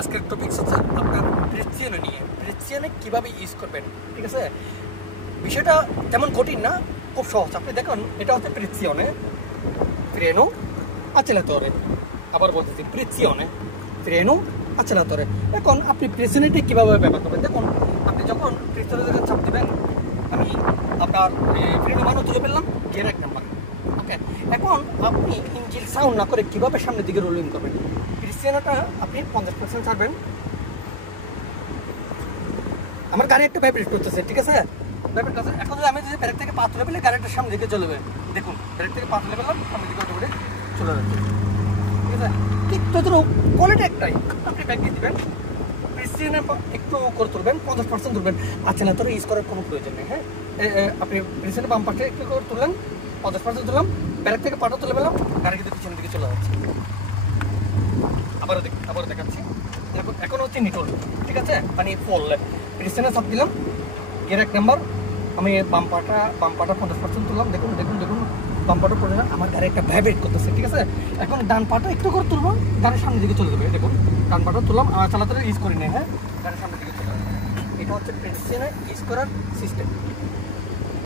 আজকের টপিক হচ্ছে আপনার প্রেসিয়নে নিয়ে, প্রেসিয়নে কীভাবে ইউজ করবেন। ঠিক আছে, বিষয়টা তেমন কঠিন না, খুব সহজ। আপনি দেখুন, এটা হচ্ছে প্রেসিয়নে, ফ্রেনো, acceleratore। আবার বলতেছি প্রেসিয়নে, ফ্রেনো, acceleratore। এখন আপনি প্রেসিয়নেটা কীভাবে ব্যবহার করবেন দেখুন। আপনি যখন প্রেসিয়নে যখন চাপ দেবেন, আমি আপনার ফ্রেনো মানও তুলে ফেললাম, গিয়ার 1 নাম্বার। ওকে, এখন আপনি ইঞ্জিন সাউন্ড না করে কীভাবে সামনের দিকে রোলিং করবেন। প্রেসিয়নটা আপনি 50% ছাড়বেন। আমার গাড়ি একটা ভাইব্রেট করতেছে, ঠিক আছে, ভাইব্রেট করতেছে। এখন যদি আমি ব্রেক থেকে পা তুলে ফেলে গাড়িটার সামনের দিকে চলে যাবে, দেখুন ব্রেক থেকে পা তুলে ফেললাম, সামনের দিকে অটোমেটিক চলে যাচ্ছে। ঠিক আছে, ঠিক ততটুকু কোয়ালিটি একটাই। আপনি ব্যাক দিয়ে দেবেন, প্রেসিয়নে একটু করে তুলবেন, 50% তুলবেন। acceleratore ইউজ করার কোনো প্রয়োজন নেই। হ্যাঁ, আপনি প্রেসিয়নে বাম পাশে একটু করে তুললেন, 50% তুললাম, ব্রেক থেকে পাটা তুলে ফেললাম, গাড়ি কিন্তু পিছনের দিকে চলে যাচ্ছে। আবারও দেখাচ্ছি। এখন হচ্ছে নিটোল, ঠিক আছে, মানে ফুল প্রেসিয়নে চাপ দিলাম, গিয়ার 1 নাম্বার। আমি বাম পাটা 50% তুললাম, দেখুন বাম পাটা পড়ে আমার গাড়ি একটা ভাইব্রেট করতেছে। ঠিক আছে, এখন ডান পাটা একটু করে তুলবো, গাড়ির সামনের দিকে চলে যাবে। দেখুন ডান পাটা তুললাম, acceleratore ইউজ করি না। হ্যাঁ, গাড়ির সামনের দিকে চলে যাবে। এটা হচ্ছে প্রেসিয়নে ইউজ করার সিস্টেম।